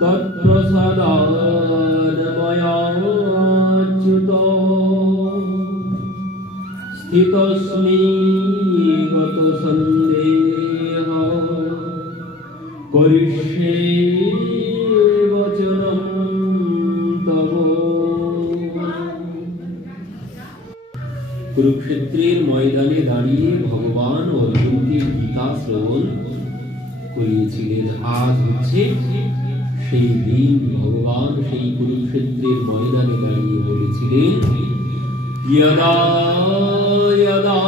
তৎপ্রসাদান্ময়াচ্যুত স্থিতস্মি গত সন্দেহ করিষ্যে বচনম তব। কুরুক্ষেত্রের ময়দানে দাঁড়িয়ে ভগবান অর্জুনকে গীতা শ্রবণ করিয়েছিলেন। আজ হচ্ছে সেই দিন। ভগবান সেই কুরুক্ষেত্রের ময়দানে দাঁড়িয়ে বলেছিলেন, यदा यदा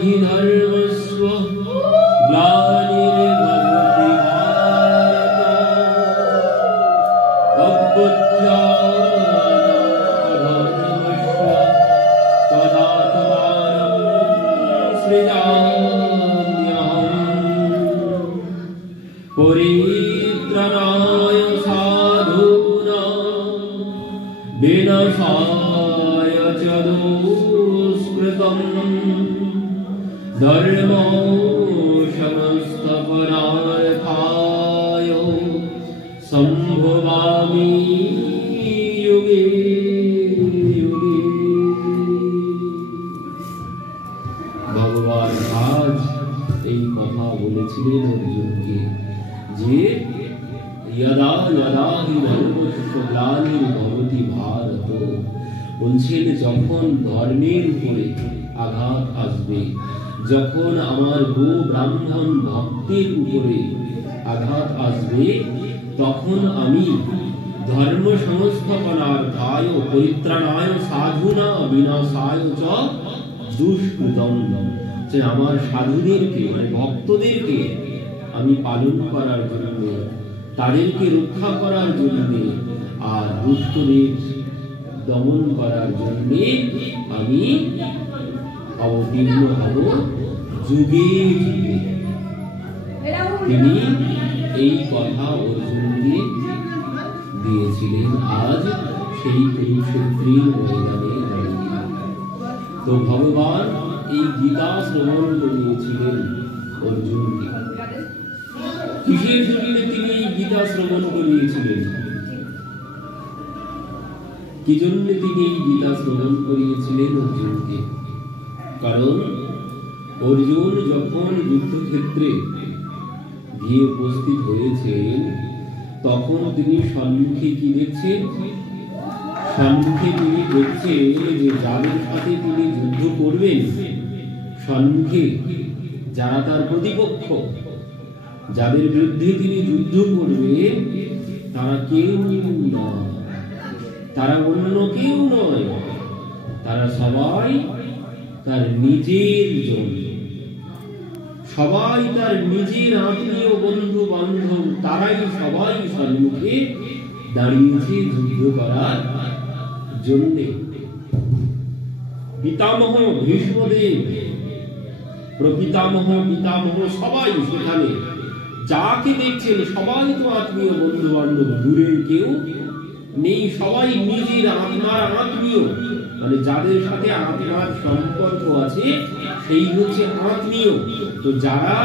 हि धर्मस्य ग्लानिर्भवति भारत अभ्युत्थानमधर्मस्य तदात्मानं सृजाम्यहम् परित्राणाय साधूनां विनाशाय च धर्म समस्तपरार्थाय संभवामि युगे युगे। भगवान आज এই কথা বলেছিলেন অর্জুনকে যে यदा यदा हि धर्मस्य ग्लानिर्भवति भारत, বলছেন যখন ধর্মের উপরে আঘাত আসবে, যখন আমার গো ব্রাহ্মণ ভক্তের উপরে আঘাত আসবে, তখন আমি ধর্ম সংস্থাপনার্থায় পরিত্রাণায় সাধুনা বিনাশায় চ দুষ্কৃতম, যে আমার সাধুদেরকে মানে ভক্তদেরকে আমি পালন করার জন্য, তাদেরকে রক্ষা করার জন্য, আর দুষ্টদের দমন করার জন্য আমি অবতীর্ণ হব যুগে যুগে। তিনি এই কথা অর্জুনকে দিয়েছিলেন আজ সেই কুরুক্ষেত্রের ময়দানে দাঁড়িয়ে। তো ভগবান এই গীতা শ্রবণ করিয়েছিলেন অর্জুনকে। কিসের জন্য তিনি এই গীতা শ্রবণ করিয়েছিলেন? কি জন্য তিনি এই গীতা শ্রবণ করিয়েছিলেন অর্জুনকে? কারণ অর্জুন যখন যুদ্ধক্ষেত্রে গিয়ে উপস্থিত হয়েছেন, তখন তিনি সম্মুখে কি দেখছেন? সম্মুখে তিনি দেখছেন যে যাদের সাথে তিনি যুদ্ধ করবেন, সম্মুখে যারা তার প্রতিপক্ষ, যাদের বিরুদ্ধে তিনি যুদ্ধ করবেন, তারা কেউ নয়, তারা অন্য কেউ নয়, তারা সবাই তার নিজের জন্য, সবাই তার নিজের আত্মীয় বন্ধু বান্ধব, তারাই সবাই সম্মুখে দাঁড়িয়েছে যুদ্ধ করার জন্য। পিতামহ ভীষ্মদেব, প্রপিতামহ, পিতামহ সবাই সেখানে। যাকে দেখছেন সবাই তো আত্মীয় বন্ধু বান্ধব, দূরের কেউ নেই, সবাই নিজের আত্মার আত্মীয়, মানে যাদের সাথে আত্মার সম্পর্ক আছে সেই হচ্ছে আত্মীয়। তো যারা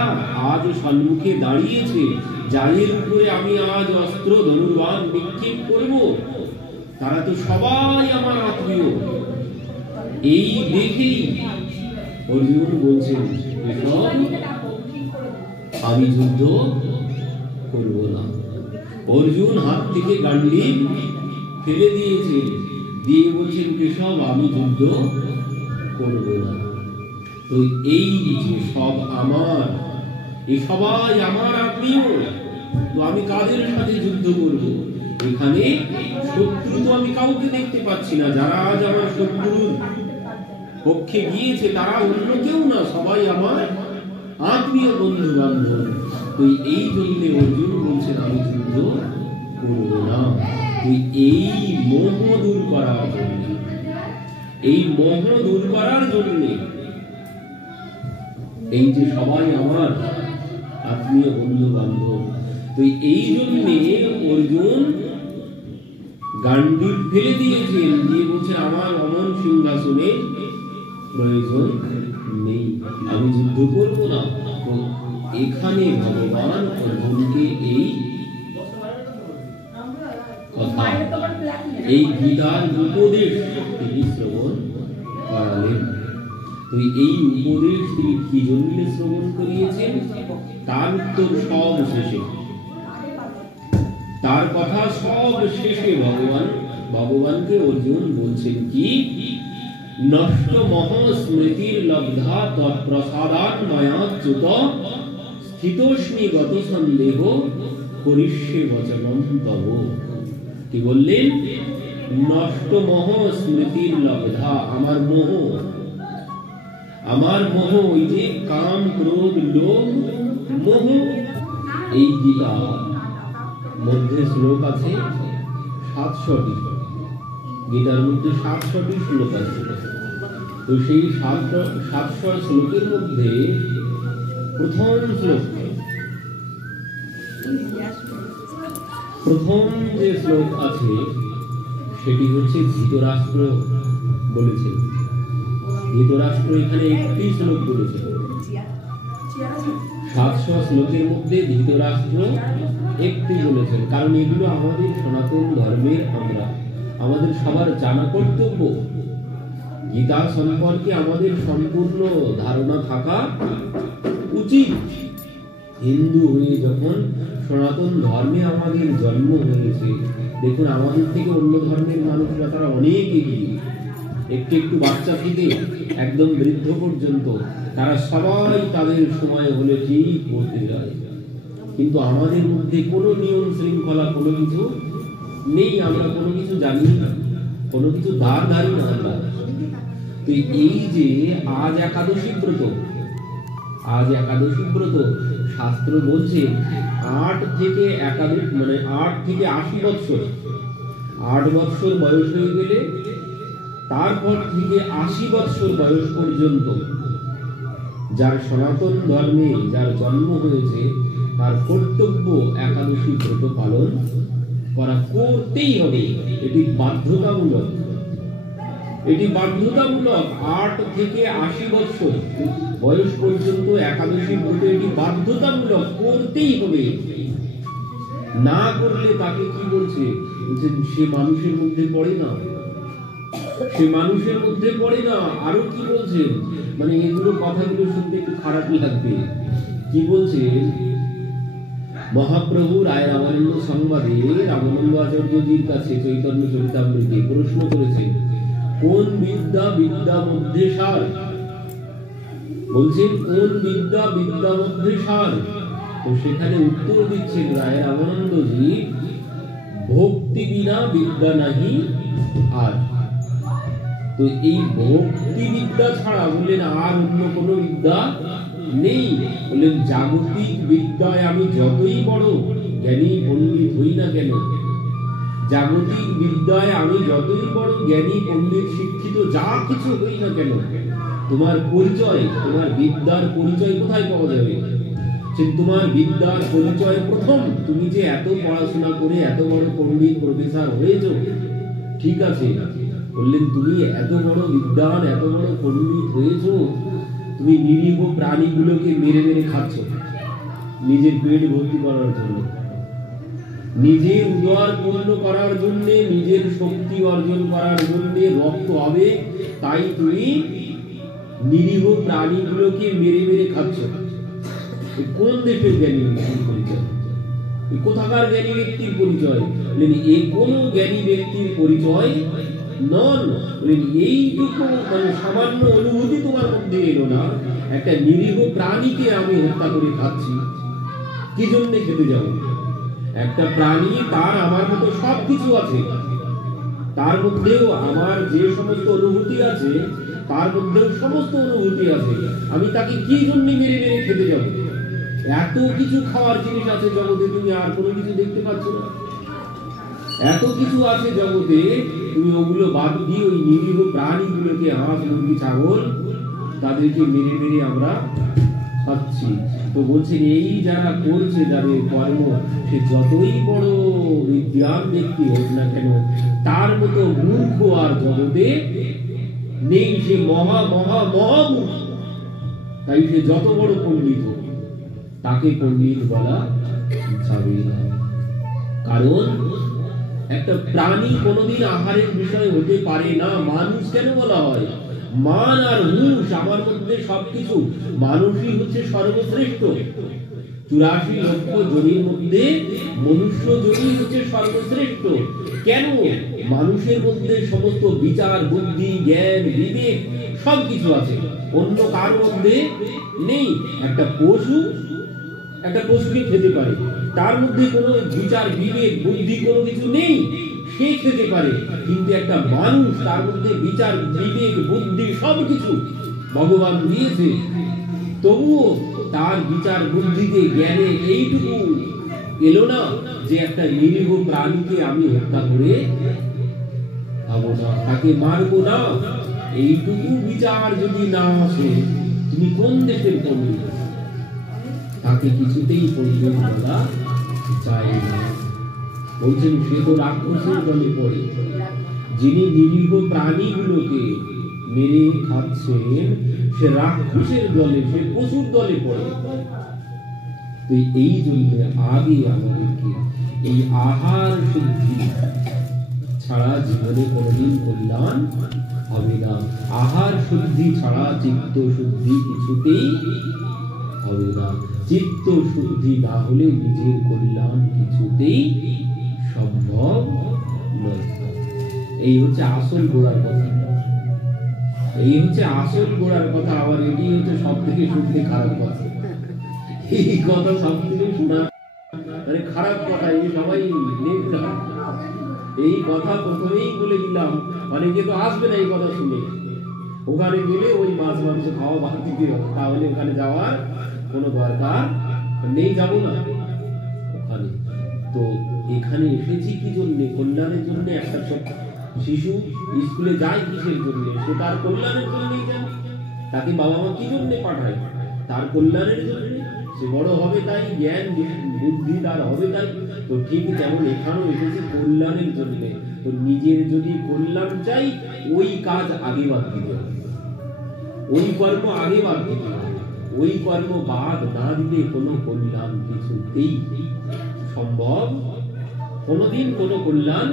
আজ সম্মুখে দাঁড়িয়েছে, যাদের উপরে আমি আজ অস্ত্র ধনুর্বাণ নিক্ষেপ করব, তারা তো সবাই আমার আত্মীয়। এই দেখেই অর্জুন বলছেন, আমি যুদ্ধ করব না। অর্জুন হাত থেকে গান্ডীব ফেলে দিয়েছে, দিয়ে বলছেন কেশব আমি যুদ্ধ করব না। তো এই যে সব আমার, এই সবাই আমার আত্মীয়, তো আমি কাদের সাথে যুদ্ধ করব? এখানে শত্রু তো আমি কাউকে দেখতে পাচ্ছি না। যারা আজ আমার শত্রুর পক্ষে গিয়েছে তারা অন্য কেউ না, সবাই আমার আত্মীয় বন্ধু বান্ধব। তো এই জন্য অর্জুন বলছেন আমি যুদ্ধ করব না। এই মোহ দূর করার জন্য, এই মোহ দূর করার জন্য, এই যে সবাই আমার আত্মীয় বন্ধু বান্ধব, তো এই জন্য অর্জুন গান্ডীব ফেলে দিয়েছেন, দিয়ে বলছে আমার অমন সিংহাসনে প্রয়োজন নেই, আমি যুদ্ধ করব না। তো এখানে ভগবান অর্জুনকে এই এই গীতার উপদেশ তিনি শ্রবণ করালেন। তো এই উপদেশ তিনি কি জন্য শ্রবণ করিয়েছেন তার উত্তর সব শেষে, তার কথা সব শেষে ভগবানকে অর্জুন বলছেন কি, নষ্ট মহ স্মৃতির লব্ধা তৎপ্রসাদান ময়াচ্যুত স্থিতস্মি গত সন্দেহ করিষ্যে বচনম তব। কি বললেন? নষ্ট মোহ স্মৃতির লব্ধা, আমার মোহ, আমার মোহ, ওই যে কাম ক্রোধ লোভ মোহ। এই গীতা মধ্যে শ্লোক আছে 700টি, গীতার মধ্যে 700টি শ্লোক আছে। তো সেই 700 শ্লোকের মধ্যে প্রথম যে শ্লোক আছে সেটি হচ্ছে ধৃতরাষ্ট্র বলেছেন। ধৃতরাষ্ট্র এখানে একটি শ্লোক বলেছেন। 700 শ্লোকের মধ্যে ধৃতরাষ্ট্র একটি বলেছেন, কারণ এগুলো আমাদের সনাতন ধর্মের আমাদের সবার জানা কর্তব্য। গীতা সম্পর্কে আমাদের সম্পূর্ণ ধারণা থাকা উচিত। হিন্দু হয়ে যখন সনাতন ধর্মে আমাদের জন্ম হয়েছে, দেখুন আমাদের থেকে অন্য ধর্মের মানুষরা তারা অনেক এগিয়ে, একটু বাচ্চা থেকে একদম বৃদ্ধ পর্যন্ত তারা সবাই তাদের সময় হলে ঠিক করতে যায়। কিন্তু আমাদের মধ্যে কোনো নিয়ম শৃঙ্খলা কোনো কিছু নেই, আমরা কোনো কিছু জানি না, কোনো কিছু ধারি না আমরা। তো এই যে আজ একাদশী ব্রত শাস্ত্র বলছে 8 থেকে 80 বছর, 8 বছর বয়স হয়ে গেলে তারপর থেকে 80 বছর বয়স পর্যন্ত যার সনাতন ধর্মে যার জন্ম হয়েছে তার কর্তব্য একাদশী ব্রত পালন করা, করতেই হবে। এটি বাধ্যতামূলক, 8 থেকে 80 বছর বয়স পর্যন্ত একাদশী ব্রত এটি বাধ্যতামূলক, করতেই হবে। না করলে তাকে কি বলছে, সে মানুষের মধ্যে পড়ে না, আরো কি বলছে, মানে এগুলো কথাগুলো শুনতে একটু খারাপ লাগবে। কি বলছে? মহাপ্রভু রায় রামানন্দ সংবাদে রামানন্দ আচার্যজির কাছে চৈতন্য চরিতামৃতে প্রশ্ন করেছেন, কোন বিদ্যা মধ্যে সার? বলছেন কোন বিদ্যা মধ্যে সার? তো সেখানে উত্তর দিচ্ছেন রায় রামানন্দজি, ভক্তি বিনা বিদ্যা নাহি আর। তো এই ভক্তি বিদ্যা ছাড়া বললেন আর অন্য কোনো বিদ্যা নেই। বললেন জাগতিক বিদ্যায় আমি যতই বড় জ্ঞানী পণ্ডিত হই না কেন, জাগতিক বিদ্যায় আমি যতই বড় জ্ঞানী পণ্ডিত শিক্ষিত যা কিছু হই না কেন, তোমার পরিচয়, তোমার বিদ্যার পরিচয় কোথায় পাওয়া যাবে? তোমার বিদ্যার পরিচয় প্রথম তুমি যে এত পড়াশোনা করে এত বড় পণ্ডিত প্রফেসর হয়েছো, ঠিক আছে, বললেন তুমি এত বড় বিদ্যান এত বড় পণ্ডিত হয়েছো, তুমি নিরীহ প্রাণীগুলোকে মেরে মেরে খাচ্ছ নিজের পেট ভর্তি করার জন্য, নিজের উদর পূর্ণ করার জন্য, নিজের শক্তি অর্জন করার জন্য রক্ত হবে, তাই তুমি নিরীহ প্রাণীগুলোকে মেরে মেরে খাচ্ছ। কোন দেশের জ্ঞানী ব্যক্তির পরিচয়? কোথাকার জ্ঞানী ব্যক্তির পরিচয়? এই কোন জ্ঞানী ব্যক্তির পরিচয় নন। এইটুকু মানে সামান্য অনুভূতি তোমার মধ্যে এলো না, একটা নিরীহ প্রাণীকে আমি হত্যা করে খাচ্ছি, কি জন্য খেতে যাবো? একটা প্রাণী, তার আমার মতো সবকিছু আছে, তার মধ্যেও আমার যে সমস্ত অনুভূতি আছে তার মধ্যেও সমস্ত অনুভূতি আছে, আমি তাকে কি জন্য মেরে মেরে খেতে যাবো? এত কিছু খাওয়ার জিনিস আছে জগতে, তুমি আর কোনো কিছু দেখতে পাচ্ছ না? এত কিছু আছে জগতে, তুমি ওগুলো বাদ দিয়ে ওই নিরীহ প্রাণীগুলোকে, হাঁস মুরগি ছাগল, তাদেরকে মেরে মেরে আমরা খাচ্ছি। তো বলছেন এই যারা করছে, যাদের কর্ম, সে যতই বড় বিদ্যান ব্যক্তি হোক না কেন, তার মতো মূর্খ আর জগতে নেই। সে মহা মহা মহামূর্খ। তাই সে যত বড় পণ্ডিত হোক, তাকে পণ্ডিত বলা যাবে না। কারণ একটা প্রাণী কোনোদিন আহারের বিষয় হতে পারে না। মানুষ কেন বলা হয়? মান আর হুঁশ আমার মধ্যে সবকিছু, মানুষই হচ্ছে সর্বশ্রেষ্ঠ। 84 লক্ষ জনের মধ্যে মনুষ্য জনই হচ্ছে সর্বশ্রেষ্ঠ। কেন? মানুষের মধ্যে সমস্ত বিচার, বুদ্ধি, জ্ঞান, বিবেক সবকিছু আছে, অন্য কার মধ্যে নেই। একটা পশুকে খেতে পারে, তার মধ্যে কোনো বিচার, বিবেক, বুদ্ধি কোনো কিছু নেই, সে খেতে পারে। কিন্তু একটা মানুষ, তার মধ্যে বিচার, বিবেক, বুদ্ধি সবকিছু ভগবান দিয়েছে, তবুও তার বিচার, বুদ্ধিতে, জ্ঞানে এইটুকু এলো না যে একটা নিরীহ প্রাণীকে আমি হত্যা করে খাবো না, তাকে মারবো না। এইটুকু বিচার যদি না আসে, তুমি কোন দেশের কবি? তাকে কিছুতেই পরিবেশ বলা যায় না। বলছেন সে তো রাক্ষসের দলে পড়ে। যিনি নিরীহ প্রাণীগুলোকে মেরে খাচ্ছেন, সে রাক্ষসের দলে, সে পশুর দলে পড়ে। তো এই জন্য আগে আমাদেরকে এই আহার শুদ্ধি ছাড়া জীবনে কোনদিন কল্যাণ হবে না। আহার শুদ্ধি ছাড়া চিত্ত শুদ্ধি কিছুতেই হবে না। চিত্ত শুদ্ধি না হলে নিজের কল্যাণ কিছুতেই সম্ভব নয়। এই হচ্ছে আসল গোড়ার কথা। এই হচ্ছে আসল গোড়ার কথা। আবার এটি হচ্ছে সব থেকে শুনতে খারাপ কথা। এই কথা সব থেকে শোনা মানে খারাপ কথা, এই সবাই এই কথা প্রথমেই বলে দিলাম। অনেকে তো আসবে না এই কথা শুনে। ওখানে গেলে ওই মাছ মাংস খাওয়া বাদ দিতে হবে, তাহলে ওখানে যাওয়ার কোনো দরকার নেই, যাবো না ওখানে। তো এখানে এসেছি কি জন্য? কল্যাণের জন্য। একটা শিশু স্কুলে যায় কিসের জন্য? সে তার কল্যাণের জন্যই যায়। তাকে বাবা মা কি জন্য পাঠায়? তার কল্যাণের জন্য। সে বড় হবে তাই, জ্ঞান বুদ্ধি তার হবে তাই। তো ঠিক যেমন এখানেও এসেছে কল্যাণের জন্য। তো নিজের যদি কল্যাণ চাই, ওই কাজ আগে বাদ দিতে হবে, ওই কর্ম আগে বাদ দিতে হবে। ওই কর্ম বাদ না দিলে কোনো কল্যাণ কিছুতেই সম্ভব, কোনোদিন কোনো কল্যাণ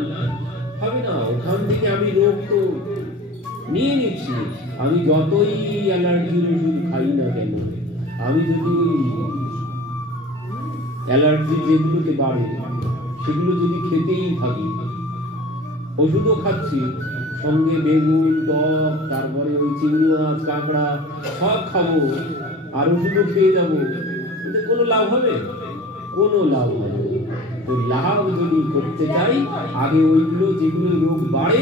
হবে না। ওখান থেকে আমি রোগ তো নিয়ে নিচ্ছি। আমি যতই অ্যালার্জির ওষুধ খাই না কেন, আমি যদি অ্যালার্জি যেগুলোতে বাড়ে সেগুলো যদি খেতেই থাকি, ওষুধও খাচ্ছি, সঙ্গে বেগুন, টক, তারপরে ওই চিংড়ি মাছ, কাঁকড়া সব খাবো, আর ওষুধও খেয়ে যাবো, কোনো লাভ হবে? কোনো লাভ হবে। তো লাভ যদি করতে চাই, আগে ওইগুলো যেগুলো রোগ বাড়ে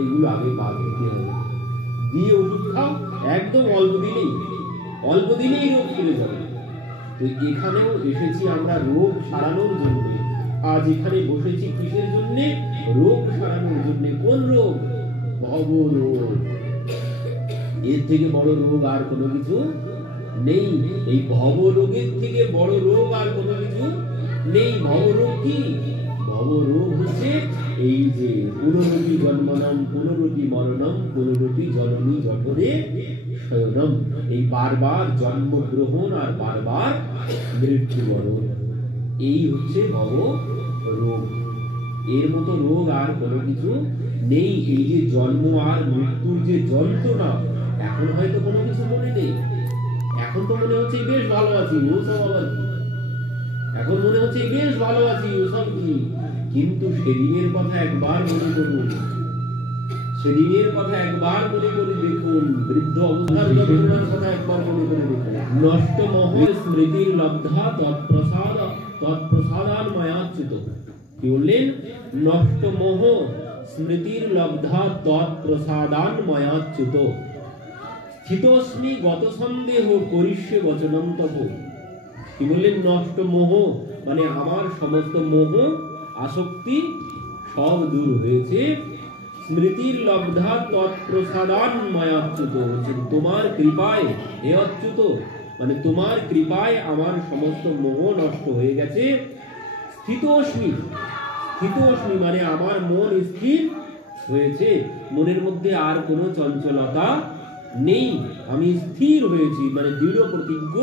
এইগুলো আগে বাদ দিতে হবে। দিয়ে ওষুধ খাও, একদম অল্প দিনেই রোগ চলে যাবে। তো এখানেও এসেছি আমরা রোগ সারানোর জন্য। আজ এখানে বসেছি কিসের জন্য? রোগ সারানোর জন্য। কোন রোগ? ভব রোগ। এর থেকে বড় রোগ আর কোনো কিছু নেই। এই ভব রোগের থেকে বড় রোগ আর কোনো কিছু নেই। ভব রোগ কি? ভব রোগ হচ্ছে এই যে পুনরপি জন্মনম, পুনরপি মরণম, পুনরপি জননী জঠরে শয়নম। এই বারবার জন্মগ্রহণ আর বারবার মৃত্যুবরণ, এই হচ্ছে ভব রোগ। এর মতো রোগ আর কোনো কিছু নেই। এই যে জন্ম আর মৃত্যুর যে যন্ত্রণা, এখন হয়তো কোনো কিছু মনে নেই। এখন তো মনে হচ্ছে বেশ ভালো আছি, ওসব আবার কি? এখন মনে হচ্ছে বেশ ভালো আছি, ওসব কি? কিন্তু সেদিনের কথা একবার মনে করুন, সেদিনের কথা একবার মনে করে দেখুন, বৃদ্ধ অবস্থার যন্ত্রণার কথা একবার মনে করে দেখুন। নষ্ট মোহ স্মৃতির লব্ধা তৎপ্রসাদান মায়াচ্যুত। কি বললেন? নষ্ট মোহ স্মৃতির লব্ধা তৎপ্রসাদান মায়াচ্যুত। স্থিতস্মি গত সন্দেহ করিষ্যে বচনম তব। কি বললেন? নষ্ট মোহ মানে আমার সমস্ত মোহ আসক্তি সব দূর হয়েছে। স্মৃতির লব্ধা তৎপ্রসাদান মায়াচ্যুত, তোমার কৃপায় হে অচ্যুত, মানে তোমার কৃপায় আমার সমস্ত মোহ নষ্ট হয়ে গেছে। স্থিতস্মি, স্থিতস্মি মানে আমার মন স্থির হয়েছে, মনের মধ্যে আর কোনো চঞ্চলতা নেই, আমি স্থির হয়েছি, মানে দৃঢ় প্রতিজ্ঞ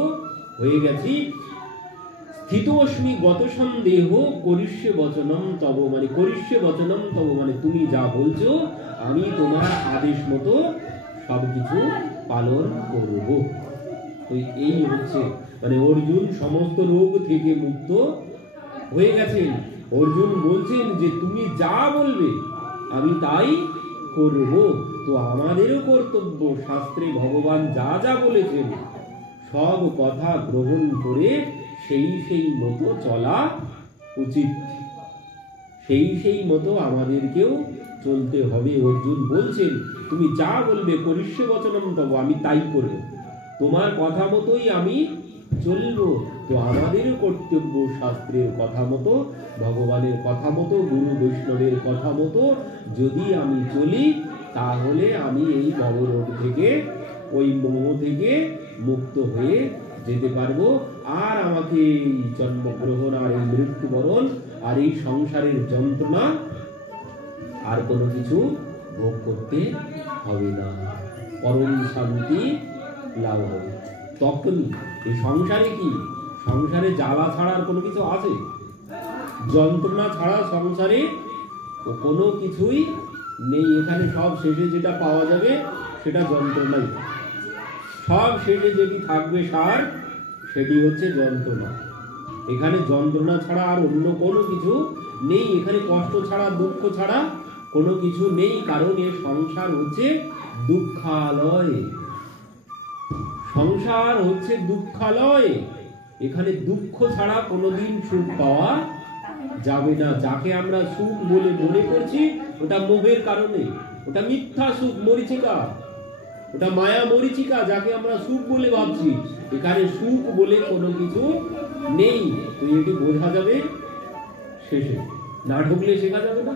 হয়ে গেছি। স্থিতোস্মি গত সন্দেহ করিষ্যে বচনম তব, মানে করিষ্যে বচনম তব মানে তুমি যা বলছো আমি তোমার আদেশ মতো সবকিছু পালন করব। তো এই হচ্ছে মানে অর্জুন সমস্ত রোগ থেকে মুক্ত হয়ে গেছেন। অর্জুন বলছেন যে তুমি যা বলবে আমি তাই করব। তো আমাদেরও কর্তব্য শাস্ত্রে ভগবান যা যা বলেছেন সব কথা গ্রহণ করে সেই মতো চলা উচিত, সেই মতো আমাদেরকেও চলতে হবে। অর্জুন বলছেন তুমি যা বলবে করিষ্যে বচনম তব, আমি তাই করব, তোমার কথা মতোই আমি চলবো। তো আমাদেরও কর্তব্য শাস্ত্রের কথা মতো, ভগবানের কথা মতো, গুরু বৈষ্ণবের কথা মতো যদি আমি চলি তাহলে আমি এই ভবরোগ থেকে, ওই মোহ থেকে মুক্ত হয়ে যেতে পারবো। আর আমাকে এই জন্মগ্রহণ আর এই মৃত্যুবরণ আর এই সংসারের যন্ত্রণা আর কোনো কিছু ভোগ করতে হবে না, পরম শান্তি লাভ হবে। তখনই এই সংসারে কি, সংসারে জ্বালা ছাড়া আর কোনো কিছু আছে? যন্ত্রণা ছাড়া সংসারে কোনো কিছুই নেই। এখানে সব শেষে যেটা পাওয়া যাবে সেটা যন্ত্রণাই, সব শেষে যেটি থাকবে সার সেটি হচ্ছে যন্ত্রণা। এখানে যন্ত্রণা ছাড়া আর অন্য কোনো কিছু নেই, এখানে কষ্ট ছাড়া দুঃখ ছাড়া কোনো কিছু নেই। কারণ এ সংসার হচ্ছে দুঃখালয়, সংসার হচ্ছে দুঃখালয়। এখানে দুঃখ ছাড়া কোনোদিন সুখ পাওয়া যাবে না। যাকে আমরা সুখ বলে মনে করছি ওটা মোহের কারণে, ওটা মিথ্যা সুখ, মরিচিকা, ওটা মায়া মরিচিকা। যাকে আমরা সুখ বলে ভাবছি, এখানে সুখ বলে কোনো কিছু নেই। তো এটি বোঝা যাবে শেষে, না ঢুকলে শেখা যাবে না।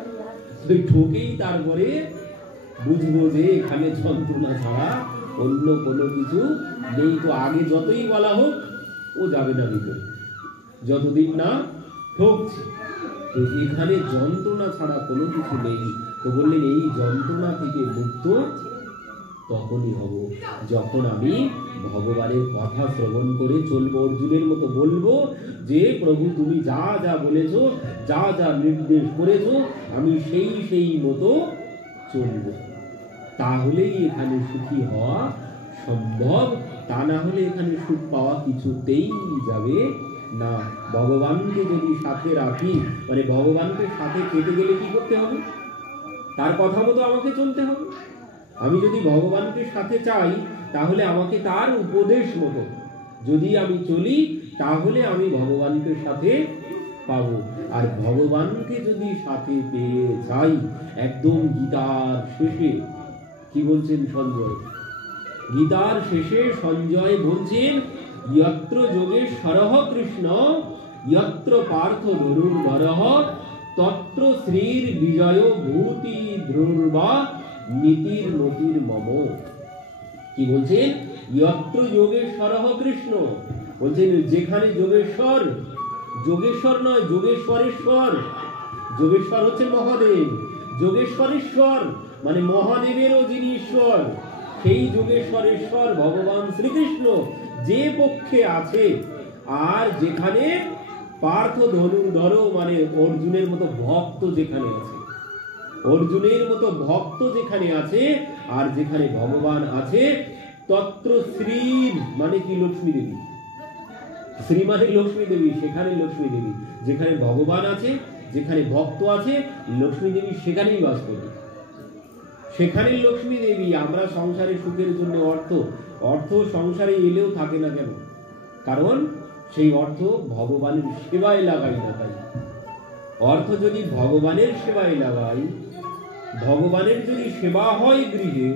তো ঢুকেই তারপরে বুঝবো যে এখানে যন্ত্রণা ছাড়া অন্য কোনো কিছু নেই। তো আগে যতই বলা হোক ও যাবে না ভিতরে, যতদিন না ঠকছে। তো এখানে যন্ত্রণা ছাড়া কোনো কিছু নেই। তো বললেন এই যন্ত্রণা থেকে মুক্ত তখনই হব যখন আমি ভগবানের কথা শ্রবণ করে চলবো। অর্জুনের মতো বলবো যে প্রভু তুমি যা যা বলেছো, যা যা নির্দেশ করেছো আমি সেই মতো চলবো। তাহলেই এখানে সুখী হওয়া সম্ভব। তা না হলে এখানে সুখ পাওয়া কিছুতেই যাবে না। ভগবানকে যদি সাথে রাখি, মানে ভগবানকে সাথে পেতে গেলে কি করতে হবে? তার কথা মতো আমাকে চলতে হবে। আমি যদি ভগবানকে সাথে চাই তাহলে আমাকে তার উপদেশ মতো যদি আমি চলি তাহলে আমি ভগবানকে সাথে পাবো। আর ভগবানকে যদি সাথে পেয়ে যাই, একদম গীতার শেষে কি বলছেন সঞ্জয়? গীতার শেষে সঞ্জয় বলছেন যত্র যোগেশ্বরঃ কৃষ্ণ যত্র পার্থ ধনুর্ধরঃ তত্র শ্রীর বিজয় ভূতি ধ্রুবা নীতির মতির মম। কি বলছেন? যত্র যোগেশ্বরঃ কৃষ্ণ, বলছেন যেখানে যোগেশ্বর, যোগেশ্বর নয় যোগেশ্বরেশ্বর, যোগেশ্বর হচ্ছে মহাদেব, যোগেশ্বরেশ্বর মানে মহাদেবেরও যিনি ঈশ্বর, সেই যোগেশ্বরেশ্বর ভগবান শ্রীকৃষ্ণ যে পক্ষে আছে। আর যেখানে পার্থ ধনুর্ধর মানে অর্জুনের মতো ভক্ত যেখানে আছে, অর্জুনের মতো ভক্ত যেখানে আছে আর যেখানে ভগবান আছে, তত্র শ্রী মানে কি? লক্ষ্মী দেবী। শ্রী মানে লক্ষ্মী দেবী, সেখানে লক্ষ্মী দেবী। যেখানে ভগবান আছে, যেখানে ভক্ত আছে, লক্ষ্মী দেবী সেখানেই বাস করবে, সেখানে লক্ষ্মী দেবী। আমরা সংসারে সুখের জন্য অর্থ সংসারে এলেও থাকে না কেন? কারণ সেই অর্থ ভগবানের সেবায় লাগাই না। তাই অর্থ যদি ভগবানের সেবায় লাগাই, ভগবানের যদি সেবা হয় গৃহে,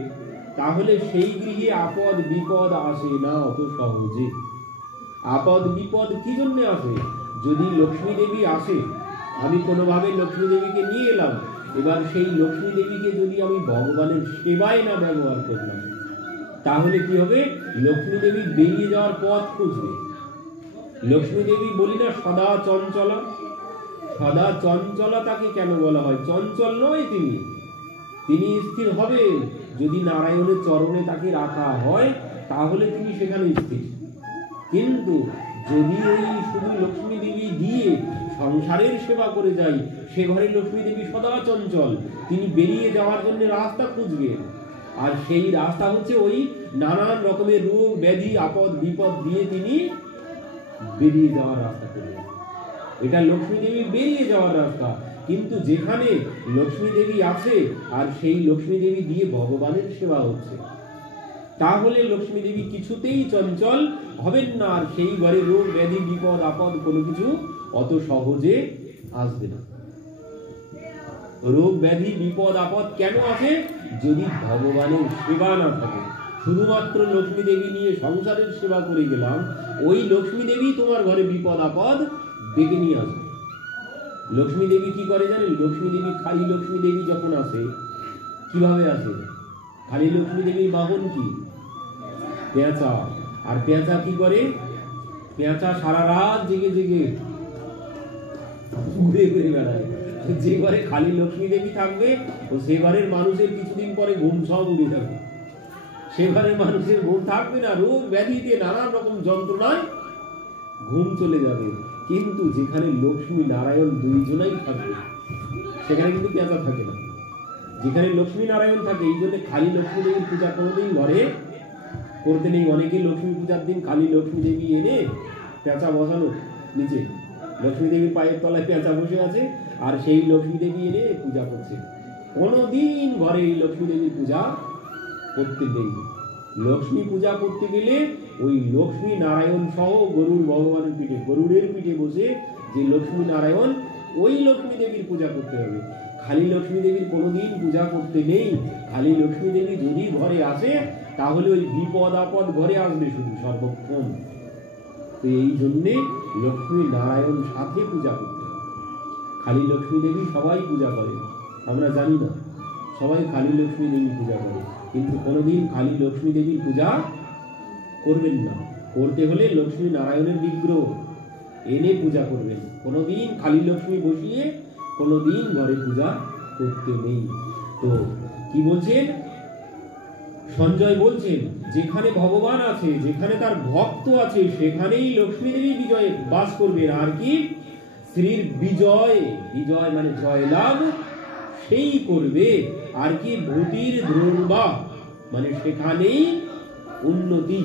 তাহলে সেই গৃহে আপদ বিপদ আসে না অত সহজে। আপদ বিপদ কি জন্য আসে? যদি লক্ষ্মী দেবী আসে, আমি কোনোভাবে লক্ষ্মী দেবীকে নিয়ে এলাম, এবার সেই লক্ষ্মী দেবীকে যদি আমি ভগবানের সেবায় না ব্যবহার করলাম, তাহলে কি হবে? লক্ষ্মী দেবী বেরিয়ে যাওয়ার পথ খুঁজবে। লক্ষ্মী দেবী বলি না সদা চঞ্চলা, সদা চঞ্চলা তাকে কেন বলা হয়? চঞ্চল নয় তিনি, তিনি স্থির হবে। যদি নারায়ণের চরণে তাকে রাখা হয় তাহলে তিনি সেখানে স্থির। কিন্তু যদি ওই শুধু লক্ষ্মী দেবী দিয়ে সংসারের সেবা করে যাই, সে ঘরে লক্ষ্মী দেবী সদা চঞ্চল, তিনি বেরিয়ে যাওয়ার জন্য রাস্তা খুঁজবেন। আর সেই রাস্তা হচ্ছে ওই নানান রকমের রোগ ব্যাধি আপদ বিপদ দিয়ে তিনি বেরিয়ে যাওয়ার রাস্তা করবেন। এটা লক্ষ্মী দেবী বেরিয়ে যাওয়ার রাস্তা। কিন্তু যেখানে লক্ষ্মী দেবী আছে আর সেই লক্ষ্মী দেবী দিয়ে ভগবানের সেবা হচ্ছে, তাহলে লক্ষ্মী দেবী কিছুতেই চঞ্চল হবেন না, আর সেই ঘরে রোগ ব্যাধি বিপদ আপদ কোনো কিছু অত সহজে আসবে না। রোগ ব্যাধি বিপদ আপদ কেন আসে? যদি ভগবানের সেবা না থাকে। শুধুমাত্র লক্ষ্মী দেবী নিয়ে সংসারের সেবা করে গেলাম, ওই লক্ষ্মী দেবী তোমার ঘরে বিপদ আপদ ডেকে নিয়ে আসবে। লক্ষ্মী দেবী কি করে জানেন? লক্ষ্মী দেবী, খালি লক্ষ্মী দেবী যখন আসে, কিভাবে আসে? খালি লক্ষ্মী দেবীর বাহন কি? পেঁচা। আর পেঁচা কি করে? পেঁচা সারা রাত জেগে জেগে ঘুরে ঘুরে বেড়ায়। যে ঘরে খালি লক্ষ্মী দেবী থাকবে, ও সে ঘরের মানুষের কিছুদিন পরে ঘুম সব উড়ে যাবে। সে ঘরের মানুষের ঘুম থাকবে না, রোগ ব্যাধিতে নানান রকম যন্ত্রণায় ঘুম চলে যাবে। কিন্তু যেখানে লক্ষ্মী নারায়ণ দুইজনাই থাকবে, সেখানে কিন্তু পেঁচা থাকে না। যেখানে লক্ষ্মী নারায়ণ থাকে, এই জন্য খালি লক্ষ্মী দেবীর পূজা কোনোদিন ঘরে করতে নেই। অনেকে লক্ষ্মী পূজার দিন খালি লক্ষ্মী দেবী এনে পেঁচা বসানো নিচে, লক্ষ্মী দেবীর পায়ের তলায় পেঁচা বসে আছে, আর সেই লক্ষ্মী দেবী এনে পূজা করছে। কোনোদিন ঘরে এই লক্ষ্মী দেবীর পূজা করতে নেই। লক্ষ্মী পূজা করতে গেলে ওই লক্ষ্মী নারায়ণ সহ গরুর ভগবানের পিঠে, গরুড়ের পিঠে বসে যে লক্ষ্মী নারায়ণ, ওই লক্ষ্মী দেবীর পূজা করতে হবে। খালি লক্ষ্মী দেবীর কোনোদিন পূজা করতে নেই। খালি লক্ষ্মী দেবী যদি ঘরে আসে, তাহলে ওই বিপদ আপদ ঘরে আসবে শুধু সর্বক্ষণ। তো এই জন্যে লক্ষ্মী নারায়ণ সাথে পূজা করতে হবে। খালি লক্ষ্মী দেবী সবাই পূজা করে, আমরা জানি না, সবাই খালি লক্ষ্মী দেবী পূজা করে, কিন্তু কোনোদিন খালি লক্ষ্মী দেবীর পূজা করবেন না। করতে হলে লক্ষ্মী নারায়ণের বিগ্রহ এনে পূজা করবেন। কোনোদিন খালি লক্ষ্মী বসিয়ে কোনোদিন ঘরে পূজা করতে নেই। তো কি বলছেন সঞ্জয়? বলছেন যেখানে ভগবান আছে, যেখানে তার ভক্ত আছে, সেখানেই লক্ষ্মী দেবী বিজয় বাস করবেন। আর কি? শ্রীর বিজয়, বিজয় মানে জয়লাভ সেই করবে। আর কি? ভূতির ধ্রুবা মানে সেখানেই উন্নতি,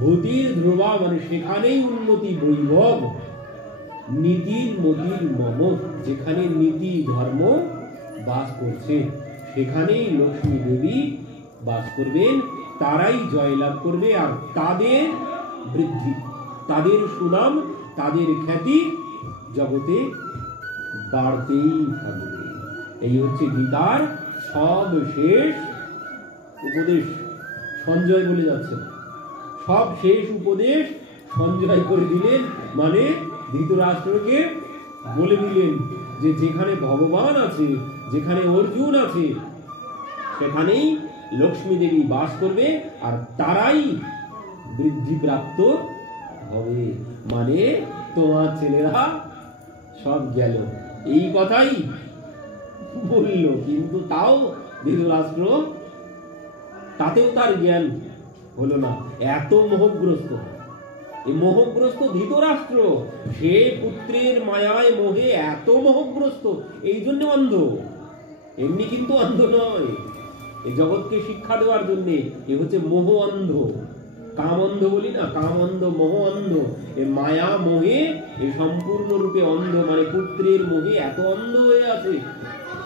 ভূতির ধ্রুবা মানে সেখানেই উন্নতি, বৈভব নীতির মতির মম, যেখানে নীতি ধর্ম বাস করছে সেখানেই লক্ষ্মী দেবী বাস করবেন। তারাই জয়লাভ করবে, আর তাদের বৃদ্ধি, তাদের সুনাম, তাদের খ্যাতি জগতে বাড়তেই থাকবে। এই হচ্ছে গীতার সব শেষ উপদেশ। সঞ্জয় বলে যাচ্ছেন, সব শেষ উপদেশ সঞ্জয় করে দিলেন, মানে ধৃতরাষ্ট্রকে বলে দিলেন যে যেখানে ভগবান আছে, যেখানে অর্জুন আছে, সেখানেই লক্ষ্মী দেবী বাস করবে, আর তারাই বৃদ্ধিপ্রাপ্ত হবে। মানে তোমার ছেলেরা সব গেল, এই কথাই বলল। কিন্তু তাও ধৃতরাষ্ট্র, তাতেও তার জ্ঞান হলো না, এত মোহগ্রস্ত। এই মোহগ্রস্ত ধৃতরাষ্ট্র, সে পুত্রের মায়ায় মোহে এত মোহগ্রস্ত, এই জন্য অন্ধ। এমনি কিন্তু অন্ধ নয়, এই জগৎকে শিক্ষা দেওয়ার জন্য এ হচ্ছে মোহ অন্ধ। কাম অন্ধ বলি না, কাম অন্ধ, মোহ অন্ধ। এ মায়া মোহে এ সম্পূর্ণরূপে অন্ধ, মানে পুত্রের মোহে এত অন্ধ হয়ে আছে,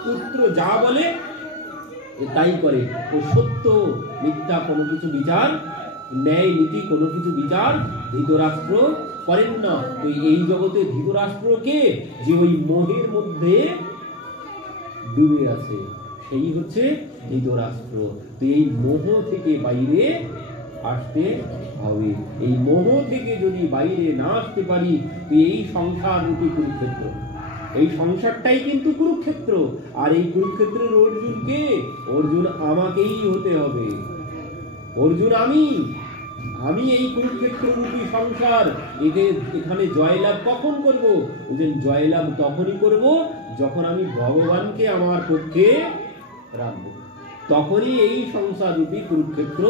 পুত্র যা বলে তাই করে। ও সত্য মিথ্যা কোনো কিছু বিচার, ন্যায় নীতি কোনো কিছু বিচার ধৃতরাষ্ট্র করেন না। তো এই জগতে ধৃতরাষ্ট্রকে যে ওই মোহের মধ্যে ডুবে আছে, সেই হচ্ছে ধৃতরাষ্ট্র। তো এই মোহ থেকে বাইরে আসতে হবে। এই মোহ থেকে যদি বাইরে না আসতে পারি, তো এই সংসার রূপী কুরুক্ষেত্র, এই সংসারটাই কিন্তু কুরুক্ষেত্র। আর এই কুরুক্ষেত্রের অর্জুন কে? অর্জুন আমাকেই হতে হবে। অর্জুন আমি এই কুরুক্ষেত্র রূপী সংসার, এখানে জয়লাভ কখন করব? জয়লাভ তখনই করব যখন আমি ভগবানকে আমার পক্ষে রাখবো, তখনই এই সংসার রূপী কুরুক্ষেত্র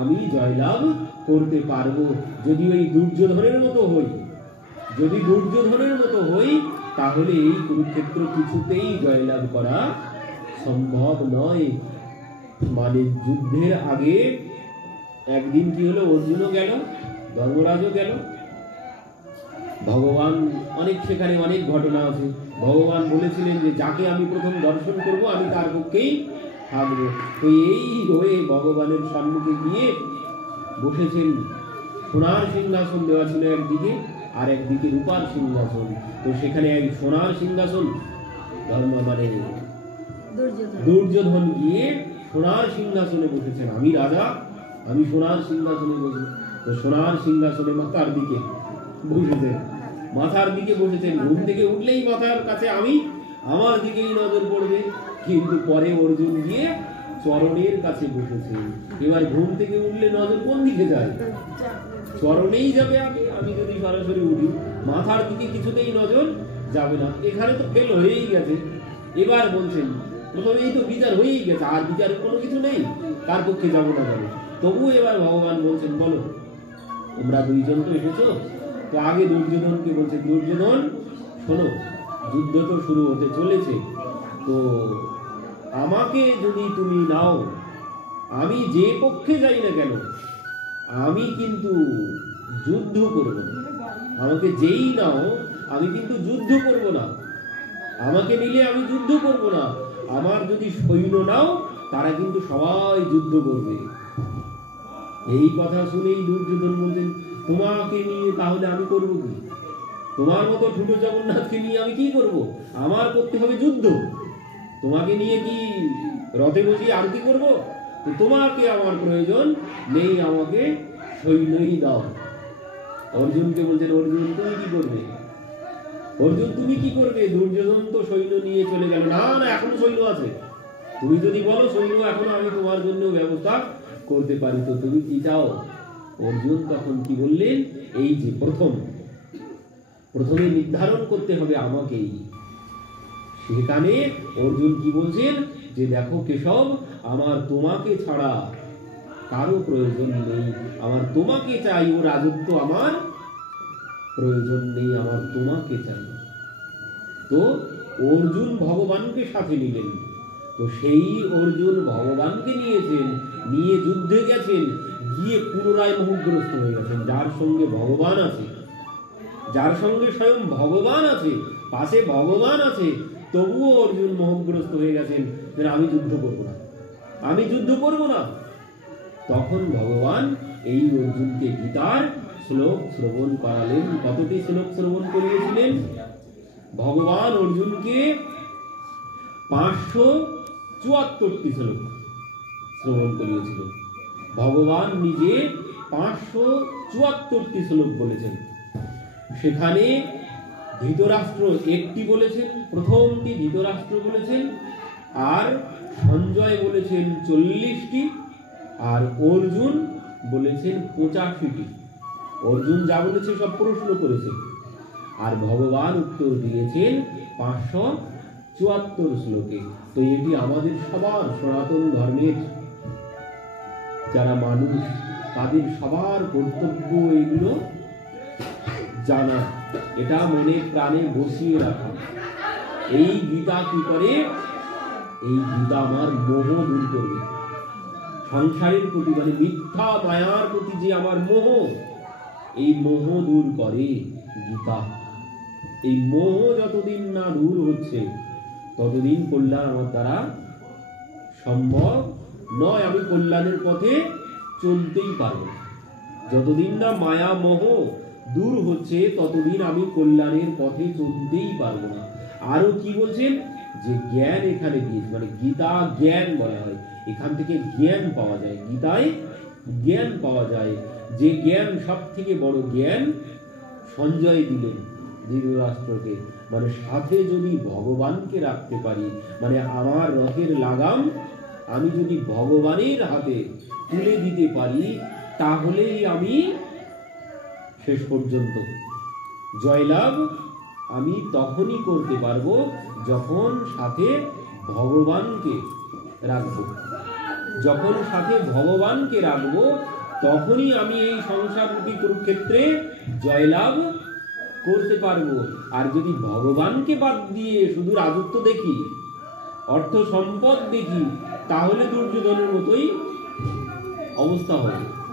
আমি জয়লাভ করতে পারবো। যদি ওই দুর্যোধনের মতো হই, যদি দুর্যোধনের মতো হই, তাহলে এই কুরুক্ষেত্র কিছুতেই জয়লাভ করা সম্ভব নয়। মানে যুদ্ধের আগে একদিন কি হলো, অর্জুনও গেল, ধর্মরাজও গেল। ভগবান অনেক, সেখানে অনেক ঘটনা আছে। ভগবান বলেছিলেন যে যাকে আমি প্রথম দর্শন করব আমি তার পক্ষেই থাকবো। তো এই হয়ে ভগবানের সম্মুখে গিয়ে বসেছেন। সোনার সিংহাসন দেওয়া ছিল একদিকে, আর একদিকে রূপার সিংহাসন। তো সেখানে এক সোনার সিংহাসন, মানে দুর্যোধন গিয়ে সোনার সিংহাসনে বসেছেন। আমি রাজা, আমি সোনার সিংহাসনে বসে। তো সোনার সিংহাসনে মাথার দিকে বসেছেন, মাথার দিকে বসেছেন। ঘুম থেকে উঠলেই মাথার কাছে আমি, আমার দিকেই নজর পড়বে। কিন্তু পরে অর্জুন গিয়ে চরণের কাছে বসেছে। এবার ঘুম থেকে উঠলে নজর কোন দিকে যায়? চরণেই যাবে আগে। আমি যদি সরাসরি উঠি, মাথার দিকে কিছুতেই নজর যাবে না। এখানে তো ফেল হয়েই গেছে। এবার বলছেন প্রথমেই তো বিচার হয়েই গেছে, আর বিচারের কোনো কিছু নেই, কার পক্ষে যাবো না যাবো। তবু এবার ভগবান বলছেন বলো, তোমরা দুইজন তো এসেছো। তো আগে দুর্যোধনকে বলছে, দুর্যোধন শোনো, যুদ্ধ তো শুরু হতে চলেছে। তো আমাকে যদি তুমি নাও, আমি যে পক্ষে যাই না কেন, আমি কিন্তু যুদ্ধ করব না। আমাকে যেই নাও, আমি কিন্তু যুদ্ধ করব না। আমাকে নিলে আমি যুদ্ধ করব না। আমার যদি সৈন্য নাও, তারা কিন্তু সবাই যুদ্ধ করবে। এই কথা শুনেই দুর্যোধন বলছেন, তোমাকে নিয়ে তাহলে আমি করব কি? তোমার মতো ঠুটো জগন্নাথকে নিয়ে আমি কি করব? আমার করতে হবে যুদ্ধ। তোমাকে নিয়ে কি রথে বসিয়ে আরতি করব? তোমাকে আমার প্রয়োজন নেই, আমাকে সৈন্যই দাও। অর্জুনকে বলছেন, অর্জুন তুমি কি করবে? অর্জুন তুমি কি করবে? দুর্যোধন তো সৈন্য নিয়ে চলে গেল। না না, এখনো সৈন্য আছে। তুমি যদি বলো সৈন্য এখনো আমি তোমার জন্য ব্যবস্থা করতে পারি, তো তুমি কি চাও? অর্জুন তখন কি বললেন, এই যে প্রথমে নির্ধারণ করতে হবে আমাকেই। সেখানে অর্জুন কি বলছেন, যে দেখো কেশব, আমার তোমাকে ছাড়া কারো প্রয়োজন নেই। আমার তোমাকে চাই, ও রাজত্ব আমার প্রয়োজন নেই, আমার তোমাকে চাই। তো অর্জুন ভগবানকে সাথে নিলেন। তো সেই অর্জুন ভগবানকে নিয়েছেন, নিয়ে যুদ্ধে গেছেন, গিয়ে পুনরায় মোহগ্রস্ত হয়ে গেছেন। যার সঙ্গে ভগবান আছে, যার সঙ্গে স্বয়ং ভগবান আছে, পাশে ভগবান আছে, তবুও অর্জুন মোহগ্রস্ত হয়ে গেছেন যে আমি যুদ্ধ করব না, আমি যুদ্ধ করব না। তখন ভগবান এই অর্জুনকে গীতার শ্লোক শ্রবণ করালেন। কতটি শ্লোক শ্রবণ করিয়েছিলেন? ভগবান অর্জুনকে 574টি শ্লোক শ্রবণ করিয়েছিলেন। ভগবান নিজে 574টি শ্লোক বলেছেন। সেখানে ধৃতরাষ্ট্র একটি বলেছেন, প্রথমটি ধৃতরাষ্ট্র বলেছেন, আর সঞ্জয় বলেছেন 40টি, আর অর্জুন বলেছেন 85টি। অর্জুন যা বলেছে সব প্রশ্ন করেছে, আর ভগবান উত্তর দিয়েছেন 574 শ্লোকে। তো এটি আমাদের সবার সনাতন ধর্মের যারা মানুষ, তাদের সবার কর্তব্য এগুলো জানা, এটা মনে প্রাণে বসিয়ে রাখা। এই গীতা কি করে? এই গীতা আমার মোহ দূর করবে। সংসারের প্রতি, মানে মিথ্যা মায়ার প্রতি যে আমার মোহ, এই মোহ দূর করে গীতা। এই মোহ যতদিন না দূর হচ্ছে, ততদিন কল্যাণ আমার দ্বারা সম্ভব নয়। আমি কল্যাণের পথে চলতেই পারবো। যতদিন না মায়া মোহ দূর হচ্ছে, ততদিন আমি কল্যাণের পথে চলতেই পারবো না। আরো কি বলছেন, যে জ্ঞান এখানে দিয়েছে, মানে গীতা জ্ঞান বলা হয়, এখান থেকে জ্ঞান পাওয়া যায়, গীতায় জ্ঞান পাওয়া যায়। যে জ্ঞান সব থেকে বড় জ্ঞান সঞ্জয় দিলেন ধৃতরাষ্ট্রকে, মানে সাথে যদি ভগবানকে রাখতে পারি, মানে আমার রথের লাগাম আমি যদি ভগবানের হাতে তুলে দিতে পারি, তাহলেই আমি শেষ পর্যন্ত জয়লাভ আমি তখনই করতে পারবো, যখন সাথে ভগবানকে রাখবো। যখন সাথে ভগবানকে রাখবো তখনই আমি এই সংসার রূপী কুরুক্ষেত্রে জয়লাভ করতে পারবো। আর যদি ভগবানকে বাদ দিয়ে শুধু রাজত্ব দেখি, অর্থ সম্পদ দেখি, তাহলে দুর্যোধনের মতোই অবস্থা হবে।